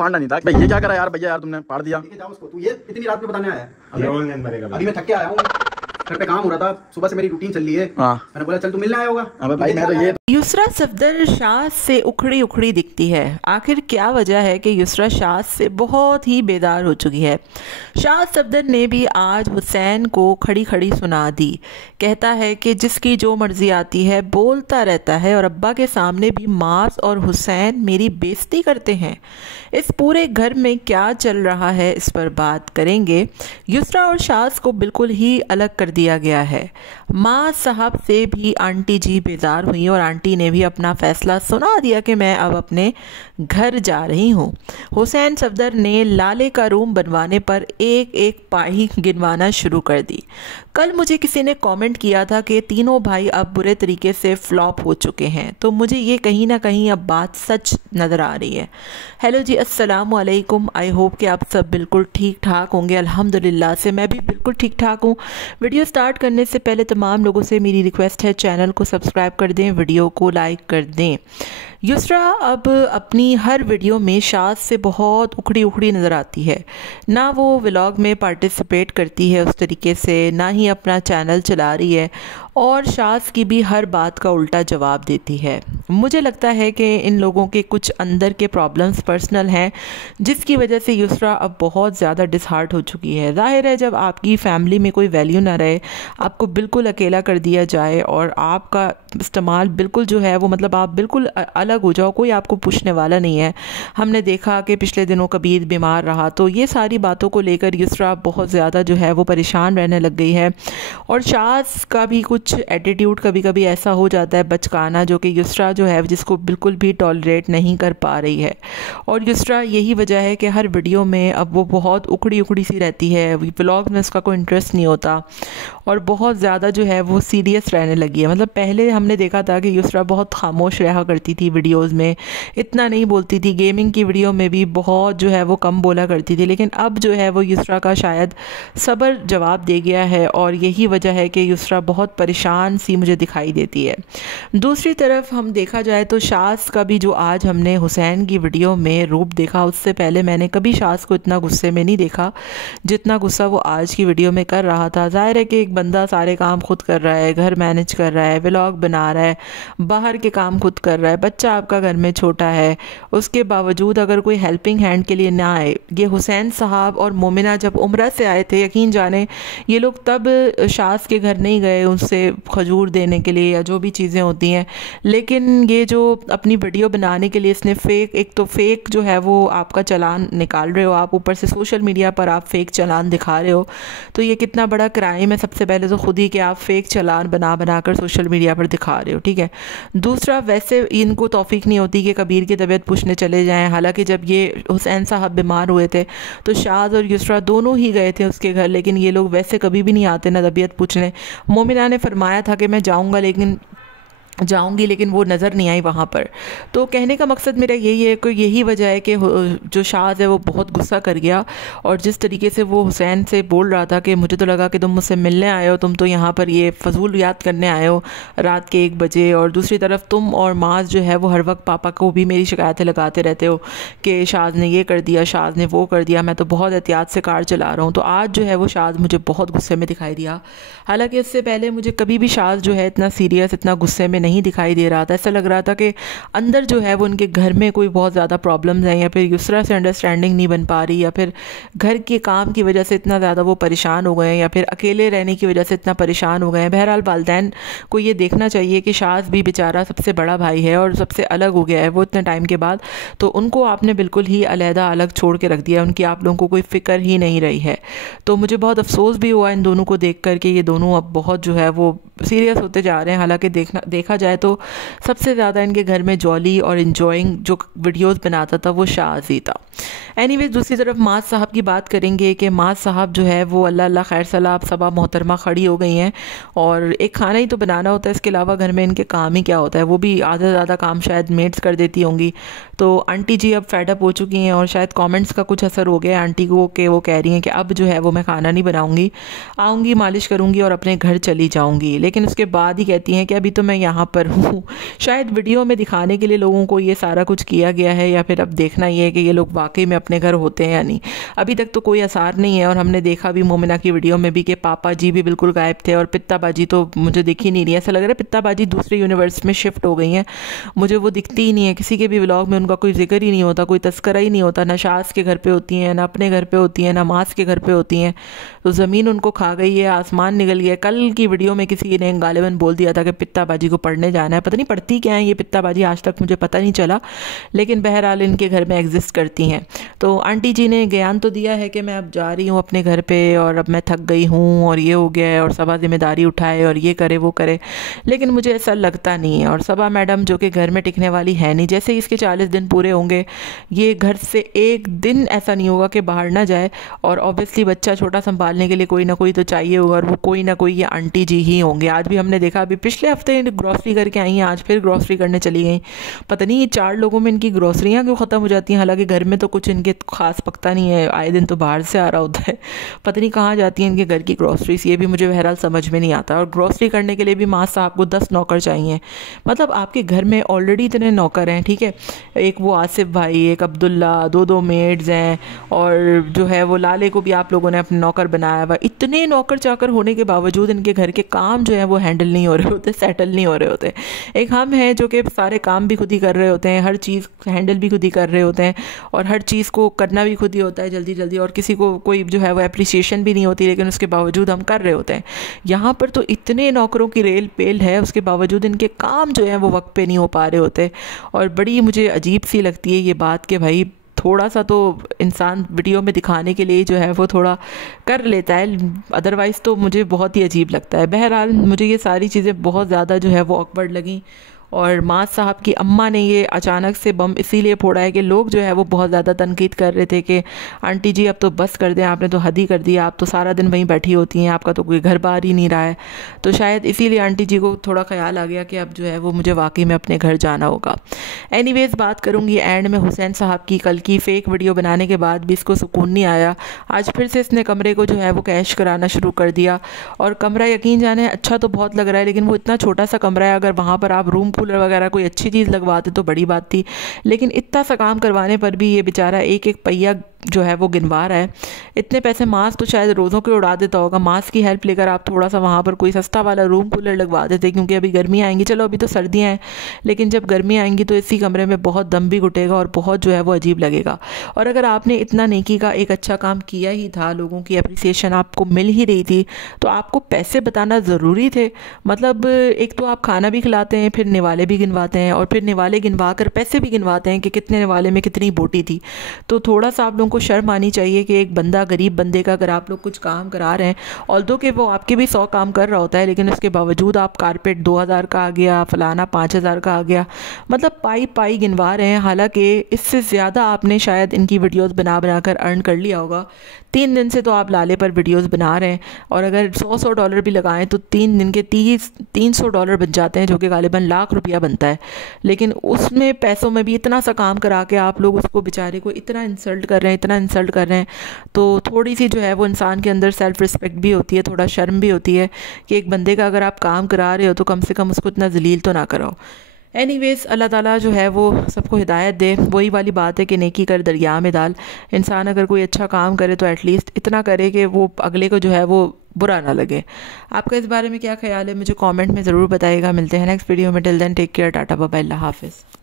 फाड़ना नहीं था भाई। ये क्या करा यार भैया, यार तुमने फाड़ दिया। जाओ उसको, तू ये इतनी रात में बताने आया है? अभी मैं थक के आया हूँ, घर पे काम हो रहा था, सुबह से मेरी रूटीन चल रही है। मैंने बोला चल तू मिलने आया होगा। अबे भाई मैं तो ये युसरा सफदर शाज से उखड़ी उखड़ी दिखती है। आखिर क्या वजह है कि युसरा शाज से बहुत ही बेदार हो चुकी है। शाज सफदर ने भी आज हुसैन को खड़ी खड़ी सुना दी। कहता है कि जिसकी जो मर्जी आती है बोलता रहता है और अब्बा के सामने भी मास और हुसैन मेरी बेइज्जती करते हैं। इस पूरे घर में क्या चल रहा है इस पर बात करेंगे। युसरा और शाज को बिल्कुल ही अलग कर दिया गया है। माँ साहब से भी आंटी जी बेजार हुई और आंटी ने भी अपना फैसला सुना दिया कि मैं अब अपने घर जा रही हूँ। हुसैन सफदर ने लाले का रूम बनवाने पर एक एक पाई गिनवाना शुरू कर दी। कल मुझे किसी ने कमेंट किया था कि तीनों भाई अब बुरे तरीके से फ्लॉप हो चुके हैं, तो मुझे ये कहीं ना कहीं अब बात सच नज़र आ रही है। हेलो जी, अस्सलाम वालेकुम। आई होप कि आप सब बिल्कुल ठीक ठाक होंगे। अल्हम्दुलिल्लाह से मैं भी बिल्कुल ठीक ठाक हूँ। वीडियो स्टार्ट करने से पहले तमाम लोगों से मेरी रिक्वेस्ट है, चैनल को सब्सक्राइब कर दें, वीडियो को लाइक कर दें। युसरा अब अपनी हर वीडियो में शाज से बहुत उखड़ी उखड़ी नज़र आती है। ना वो व्लॉग में पार्टिसिपेट करती है उस तरीके से, ना ही अपना चैनल चला रही है और शाज की भी हर बात का उल्टा जवाब देती है। मुझे लगता है कि इन लोगों के कुछ अंदर के प्रॉब्लम्स पर्सनल हैं, जिसकी वजह से युसरा अब बहुत ज़्यादा डिसहार्ट हो चुकी है। ज़ाहिर है जब आपकी फ़ैमिली में कोई वैल्यू ना रहे, आपको बिल्कुल अकेला कर दिया जाए और आपका इस्तेमाल बिल्कुल जो है वो मतलब आप बिल्कुल अलग हो जाओ, कोई आपको पूछने वाला नहीं है। हमने देखा कि पिछले दिनों कबीर बीमार रहा, तो ये सारी बातों को लेकर युसरा बहुत ज़्यादा जो है वो परेशान रहने लग गई है। और शाज का भी कुछ एटीट्यूड कभी कभी ऐसा हो जाता है बचकाना, जो कि युसरा जो है जिसको बिल्कुल भी टॉलरेट नहीं कर पा रही है। और युसरा यही वजह है कि हर वीडियो में अब वो बहुत उखड़ी उखड़ी सी रहती है, व्लॉग में उसका कोई इंटरेस्ट नहीं होता और बहुत ज़्यादा जो है वो सीरियस रहने लगी है। मतलब पहले हमने देखा था कि युसरा बहुत खामोश रहा करती थी वीडियोस में, इतना नहीं बोलती थी। गेमिंग की वीडियो में भी बहुत जो है वो कम बोला करती थी, लेकिन अब जो है वो युसरा का शायद सब्र जवाब दे गया है और यही वजह है कि युसरा बहुत परेशान सी मुझे दिखाई देती है। दूसरी तरफ हम देखा जाए तो शाज का भी जो आज हमने हुसैन की वीडियो में रूप देखा, उससे पहले मैंने कभी शाज को इतना गुस्से में नहीं देखा जितना गुस्सा वो आज की वीडियो में कर रहा था। ज़ाहिर है कि एक बंदा सारे काम खुद कर रहा है, घर मैनेज कर रहा है, व्लॉग बना रहा है, बाहर के काम खुद कर रहा है, बच्चा आपका घर में छोटा है, उसके बावजूद अगर कोई हेल्पिंग हैंड के लिए ना आए। ये हुसैन साहब और मोमिना जब उम्रा से आए थे, यकीन जाने ये लोग तब शाज के घर नहीं गए उनसे खजूर देने के लिए या जो भी चीज़ें होती हैं, लेकिन ये जो अपनी वीडियो बनाने के लिए इसने फेक, एक तो फेक जो है वो आपका चालान निकाल रहे हो आप, ऊपर से सोशल मीडिया पर आप फेक चालान दिखा रहे हो, तो ये कितना बड़ा क्राइम है। सबसे पहले तो खुद ही कि आप फेक चालान बना बना कर सोशल मीडिया पर दिखा रहे हो, ठीक है। दूसरा, वैसे इनको तौफीक नहीं होती कि कबीर की तबीयत पूछने चले जाएं। हालांकि जब ये हुसैन साहब बीमार हुए थे तो शाज और युसरा दोनों ही गए थे उसके घर, लेकिन ये लोग वैसे कभी भी नहीं आते ना तबीयत पूछने। मोमिना ने फरमाया था कि मैं जाऊंगी लेकिन वो नज़र नहीं आई वहाँ पर। तो कहने का मकसद मेरा यही है कि यही वजह है कि जो शाज है वो बहुत गुस्सा कर गया और जिस तरीके से वो हुसैन से बोल रहा था कि मुझे तो लगा कि तुम मुझसे मिलने आए हो, तुम तो यहाँ पर ये फजूल याद करने आए हो रात के 1 बजे, और दूसरी तरफ तुम और माज जो है वो हर वक्त पापा को भी मेरी शिकायतें लगाते रहते हो कि शाज ने ये कर दिया, शाज ने वो कर दिया, मैं तो बहुत एहतियात से कार चला रहा हूँ। तो आज जो है वो शाज मुझे बहुत गुस्से में दिखाई दिया। हालाँकि इससे पहले मुझे कभी भी शाज जो है इतना सीरियस, इतना गुस्से में नहीं दिखाई दे रहा था। ऐसा लग रहा था कि अंदर जो है वो उनके घर में कोई बहुत ज़्यादा प्रॉब्लम्स हैं, या फिर युसरा से अंडरस्टैंडिंग नहीं बन पा रही, या फिर घर के काम की वजह से इतना ज़्यादा वो परेशान हो गए हैं, या फिर अकेले रहने की वजह से इतना परेशान हो गए हैं। बहरहाल वालिदैन को ये देखना चाहिए कि शाज भी बेचारा सबसे बड़ा भाई है और सबसे अलग हो गया है वो इतने टाइम के बाद, तो उनको आपने बिल्कुल ही अलहदा अलग छोड़ के रख दिया, उनकी आप लोगों को कोई फ़िक्र ही नहीं रही है। तो मुझे बहुत अफसोस भी हुआ इन दोनों को देख कर कि ये दोनों अब बहुत जो है वो सीरियस होते जा रहे हैं। हालांकि देखा जाए तो सबसे ज़्यादा इनके घर में जॉली और इन्जॉइंग जो वीडियोस बनाता था वो शाज ही था। एनीवेज, दूसरी तरफ माज साहब की बात करेंगे कि माज साहब जो है वो अल्लाह अल्लाह खैर सलाह आप सबा मोहतरमा खड़ी हो गई हैं और एक खाना ही तो बनाना होता है, इसके अलावा घर में इनके काम ही क्या होता है, वो भी आधा से ज़्यादा काम शायद मेड्स कर देती होंगी। तो आंटी जी अब फेडअप हो चुकी हैं और शायद कमेंट्स का कुछ असर हो गया आंटी को कि वो कह रही हैं कि अब जो है वो मैं खाना नहीं बनाऊंगी, आऊँगी मालिश करूँगी और अपने घर चली जाऊँगी। लेकिन उसके बाद ही कहती हैं कि अभी तो मैं यहाँ यहाँ पर हूँ। शायद वीडियो में दिखाने के लिए लोगों को ये सारा कुछ किया गया है, या फिर अब देखना ये है कि ये लोग वाकई में अपने घर होते हैं या नहीं। अभी तक तो कोई आसार नहीं है, और हमने देखा भी मोमिना की वीडियो में भी कि पापा जी भी बिल्कुल गायब थे, और पित्ताबाजी तो मुझे दिख ही नहीं रही है। ऐसा लग रहा है पित्ताबाजी दूसरे यूनिवर्स में शिफ्ट हो गई हैं, मुझे वो दिखती ही नहीं है। किसी के भी व्लॉग में उनका कोई जिक्र ही नहीं होता, कोई तस्करा ही नहीं होता। ना शास के घर पे होती हैं, ना अपने घर पे होती हैं, ना मास के घर पे होती हैं। तो ज़मीन उनको खा गई है, आसमान निकल गया। कल की वीडियो में किसी ने गालिबन बोल दिया था कि पित्ताबाजी को पढ़ने जाना है। पता नहीं पढ़ती क्या है ये पित्ताबाजी, आज तक मुझे पता नहीं चला, लेकिन बहरहाल इनके घर में एग्जिस्ट करती हैं। तो आंटी जी ने ज्ञान तो दिया है कि मैं अब जा रही हूँ अपने घर पे, और अब मैं थक गई हूँ, और ये हो गया है, और सबा जिम्मेदारी उठाए, और ये करे वो करे। लेकिन मुझे ऐसा लगता नहीं है। और सबा मैडम जो कि घर में टिकने वाली है नहीं, जैसे इसके 40 दिन पूरे होंगे, ये घर से एक दिन ऐसा नहीं होगा कि बाहर ना जाए। और ऑब्वियसली बच्चा छोटा संभालने के लिए कोई ना कोई तो चाहिए होगा, और वो कोई ना कोई ये आंटी जी ही होंगे। आज भी हमने देखा, अभी पिछले हफ्ते ग्रॉसरी करके आई हैं, आज फिर ग्रॉसरी करने चली गई। पता नहीं ये 4 लोगों में इनकी ग्रॉसरियाँ क्यों ख़त्म हो जाती हैं। हालांकि घर में तो कुछ इनके खास पकता नहीं है, आए दिन तो बाहर से आ रहा होता है। पता नहीं कहाँ जाती हैं इनके घर की ग्रॉसरीज, ये भी मुझे बहरहाल समझ में नहीं आता। और ग्रॉसरी करने के लिए भी माँ साहब को 10 नौकर चाहिए। मतलब आपके घर में ऑलरेडी इतने नौकर हैं, ठीक है, एक वो आसिफ भाई, एक अब्दुल्ला, 2 मेड्स हैं, और जो है वो लाले को भी आप लोगों ने अपने नौकर बनाया हुआ। इतने नौकर चाकर होने के बावजूद इनके घर के काम जो है वो हैंडल नहीं हो रहे होते, सेटल नहीं हो रहे होते। एक हम हैं जो कि सारे काम भी खुद ही कर रहे होते हैं, हर चीज़ हैंडल भी खुद ही कर रहे होते हैं, और हर चीज़ को करना भी खुद ही होता है जल्दी जल्दी, और किसी को कोई जो है वो एप्रिसिएशन भी नहीं होती, लेकिन उसके बावजूद हम कर रहे होते हैं। यहाँ पर तो इतने नौकरों की रेल पेल है, उसके बावजूद इनके काम जो है वो वक्त पे नहीं हो पा रहे होते। और बड़ी मुझे अजीब सी लगती है ये बात कि भाई थोड़ा सा तो इंसान वीडियो में दिखाने के लिए जो है वो थोड़ा कर लेता है, अदरवाइज़ तो मुझे बहुत ही अजीब लगता है। बहरहाल मुझे ये सारी चीज़ें बहुत ज़्यादा जो है वो ऑकवर्ड लगी। और माँ साहब की अम्मा ने ये अचानक से बम इसीलिए फोड़ा है कि लोग जो है वो बहुत ज़्यादा तनकीद कर रहे थे कि आंटी जी अब तो बस कर दें, आपने तो हद ही कर दिया, आप तो सारा दिन वहीं बैठी होती हैं, आपका तो कोई घर बार ही नहीं रहा है। तो शायद इसीलिए आंटी जी को थोड़ा ख्याल आ गया कि अब जो है वो मुझे वाकई में अपने घर जाना होगा। एनीवेज़ बात करूँगी एंड में हुसैन साहब की। कल की फ़ेक वीडियो बनाने के बाद भी इसको सुकून नहीं आया। आज फिर से इसने कमरे को जो है वो कैश कराना शुरू कर दिया, और कमरा यकीन जाने अच्छा तो बहुत लग रहा है, लेकिन वो इतना छोटा सा कमरा है, अगर वहाँ पर आप रूम कूलर वगैरह कोई अच्छी चीज़ लगवाते तो बड़ी बात थी। लेकिन इतना सा काम करवाने पर भी ये बेचारा एक एक पहिया जो है वो गिनवा रहा है। इतने पैसे मास तो शायद रोज़ों के उड़ा देता होगा। मास की हेल्प लेकर आप थोड़ा सा वहाँ पर कोई सस्ता वाला रूम कूलर लगवा देते, क्योंकि अभी गर्मी आएंगी। चलो अभी तो सर्दियाँ हैं, लेकिन जब गर्मी आएंगी तो इसी कमरे में बहुत दम भी घुटेगा और बहुत जो है वो अजीब लगेगा। और अगर आपने इतना नेकी का एक अच्छा काम किया ही था, लोगों की अप्रिसिएशन आपको मिल ही रही थी, तो आपको पैसे बताना ज़रूरी थे। मतलब एक तो आप खाना भी खिलाते हैं, फिर निवाले भी गिनवाते हैं, और फिर निवाले गिनवा कर पैसे भी गिनवाते हैं कि कितने निवाले में कितनी बोटी थी। तो थोड़ा सा आप लोगों को शर्म आनी चाहिए कि एक बंदा, गरीब बंदे का अगर आप लोग कुछ काम करा रहे हैं, ऑल्दो कि वो आपके भी 100 काम कर रहा होता है, लेकिन उसके बावजूद आप कारपेट 2000 का आ गया, फलाना 5000 का आ गया, मतलब पाई पाई गिनवा रहे हैं। हालांकि इससे ज़्यादा आपने शायद इनकी वीडियोस बना बना कर अर्न कर लिया होगा। 3 दिन से तो आप लाले पर वीडियोस बना रहे हैं, और अगर $100 भी लगाएं तो 3 दिन के $300 बन जाते हैं, जो कि गालिबन लाख रुपया बनता है। लेकिन उसमें पैसों में भी इतना सा काम करा के आप लोग उसको बेचारे को इतना इंसल्ट कर रहे हैं, इतना इंसल्ट कर रहे हैं। तो थोड़ी सी जो है वो इंसान के अंदर सेल्फ रिस्पेक्ट भी होती है, थोड़ा शर्म भी होती है कि एक बंदे का अगर आप काम करा रहे हो तो कम से कम उसको इतना जलील तो ना करो। एनीवेज़ अल्लाह ताला जो है वो सबको हिदायत दे। वही वाली बात है कि नेकी कर दरिया में डाल। इंसान अगर कोई अच्छा काम करे तो एटलीस्ट इतना करे कि वो अगले को जो है वो बुरा ना लगे। आपका इस बारे में क्या ख्याल है, मुझे कमेंट में ज़रूर बताइएगा। मिलते हैं नेक्स्ट वीडियो में। Till then take care, tata bye bye, अल्लाह हाफिज़।